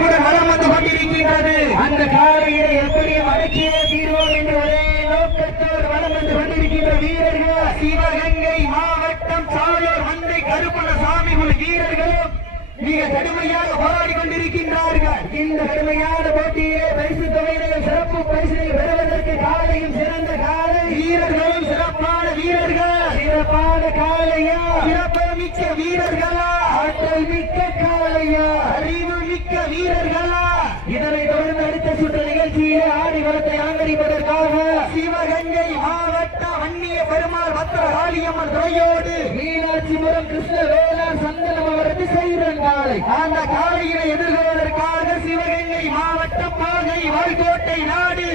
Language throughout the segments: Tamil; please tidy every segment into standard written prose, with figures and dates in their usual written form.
கூட வளம் வந்து கொண்டிருக்கின்றது. அந்த காலையை எப்படி அடக்கியே தீர்வோம் என்று ஒரே நோக்கத்தோடு வளம் வந்து கொண்டிருக்கின்ற வீரர்கள் சிவகங்கை மாவட்டம் சாலூர் மந்தை கருப்பணசாமி வீரர்களும் மிக கடுமையாக போராடி கொண்டிருக்கின்றார்கள். இந்த கடுமையான போட்டியிலே பரிசு தொகையிலே சிறப்பு பரிசினை பெறுவதற்கு காலையும் சிறந்த காலை வீரர்களும் சிறப்பான வீரர்கள். சிறப்பான காலையா, சிறப்பு மிக்க வீரர்களா, ஆற்றல் மிக்க காலையா, அறிவு மிக்க வீரர்களா. இதனை தொடர்ந்து அடுத்த சுற்று நிகழ்ச்சியிலே ஆடி வளத்தை அலங்கரிப்பதற்காக சிவகங்கை மாவட்ட வன்னிய பெருமாள் பத்திர காளியம்மன் துறையோடு மீனாட்சிபுரம் கிருஷ்ண வேளாண் சந்தனம் அவரது செய்தன் காலை. அந்த காலையினை எதிர்கொள்வதற்காக சிவகங்கை மாவட்டம் பாகை வாய்கோட்டை நாடு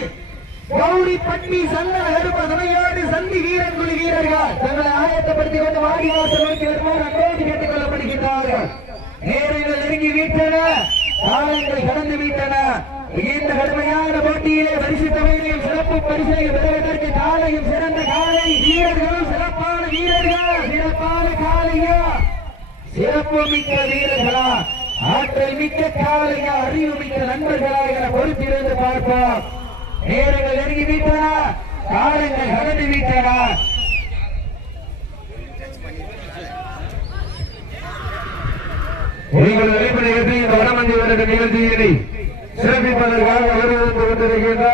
கௌரிப்பட்டி சந்தன கருப்ப துறையோடு சந்தி வீரன் குழு வீரர்கள் தங்களை ஆயத்தப்படுத்திக் கொண்டு வாடிவாசல் நோக்கி வருமாறு அன்போடு கேட்டுக் கொள்ளப்படுகின்றார்கள். நேரங்கள் நெருங்கி விட்டன, காலங்கள் கடந்து விட்டன. இந்த கடுமையான போட்டியிலே பரிசு தொகையிலையும் சிறப்பு பரிசை பெறுவதற்கு காலையும் சிறந்த காலை வீரர்களும் சிறப்பான வீரர்கள். சிறப்பான காலையா, சிறப்பு மிக்க வீரர்களா, ஆற்றல் மிக்க காலையா, அறிவு மிக்க நண்பர்களா என பொறுத்திருந்து பார்ப்போம். நேரங்கள் நெருங்கி விட்டன, காலங்கள் கடந்து விட்டன. நீங்கள் அடிப்படையில் இந்த வடமஞ்சி வருட நிகழ்ச்சியினை சிறப்பிப்பதற்காக வருவது கொண்டிருக்கின்ற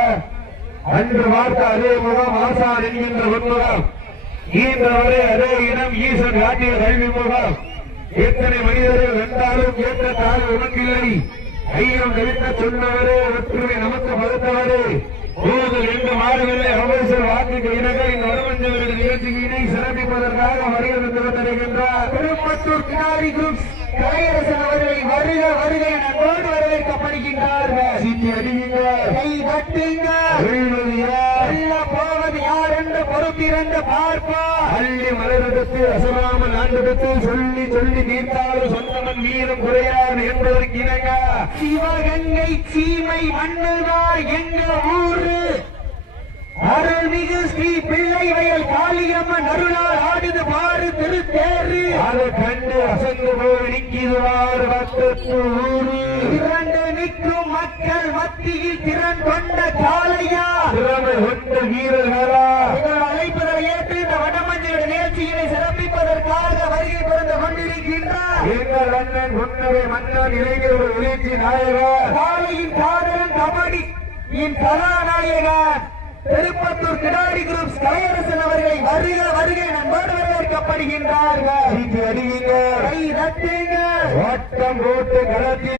அன்று பார்த்த அதே முகம் ஆசான் என்கின்ற உண்முகம், ஈன்றவரே அதே இனம் ஈசன் காட்டிய கல்வி முகம். எத்தனை மனிதர்கள் வென்றாலும் ஏற்ற தாழ்வு உனக்கில்லை, ஐயம் நிறுத்த சொன்னவரே ஒற்றுமை நமக்கு மறுத்தவரே போதல் என்று மாறவில்லை. அவசர் வாக்கு இனங்கள் இந்த வடமஞ்சி வருட நிகழ்ச்சியினை சிறப்பிப்பதற்காக வருகிறது கொண்டிருக்கின்றார் திருப்பத்தூர் கிடாரி குரூப் கலையரசன் அவர்களை வருக வருக என கோடு வரவேற்கப்படுகின்றார்கள். சீட்டி அடிங்க, கை தட்டுங்க, போவது யார் என்று பொறுப்பிரண்டு பார்ப்பா. அள்ளி மலரெடுத்து அசராமல் ஆண்டெடுத்து சொல்லி சொல்லி தீர்த்தாலும் சொந்தமன் வீரம் குறையாது என்பதற்கு இணங்க சிவகங்கை சீமை மண்ணுதான் எங்க ஊரு. அருள்மிகு ஸ்ரீ பிள்ளை வயல் காளியம்மன் அருளால் ஆடுது பாரு திருத்தேரு. அதை கண்டு அசந்து போய் நிற்கிறார் பக்கத்து ஊரு. இரண்டு நிற்கும் மக்கள் மத்தியில் திறன் கொண்ட காளையா, திறமை கொண்ட வீரர்களா. அழைப்பதை ஏற்று இந்த வடமஞ்சியோட நிகழ்ச்சியினை சிறப்பிப்பதற்காக வருகை பிறந்து கொண்டிருக்கின்றார் எங்கள் அண்ணன் முன்னரே மன்னன் இளைஞர்கள் எழுச்சி நாயகர், காளையின் காதலன் கபடி என் கதாநாயகர் திருப்பத்தூர் கிடாரி குரூப் கலையரசன் அவர்களை வருக வருக நண்போடு வரவேற்கப்படுகின்றார்கள். ஓட்டம் போட்டு கடத்தி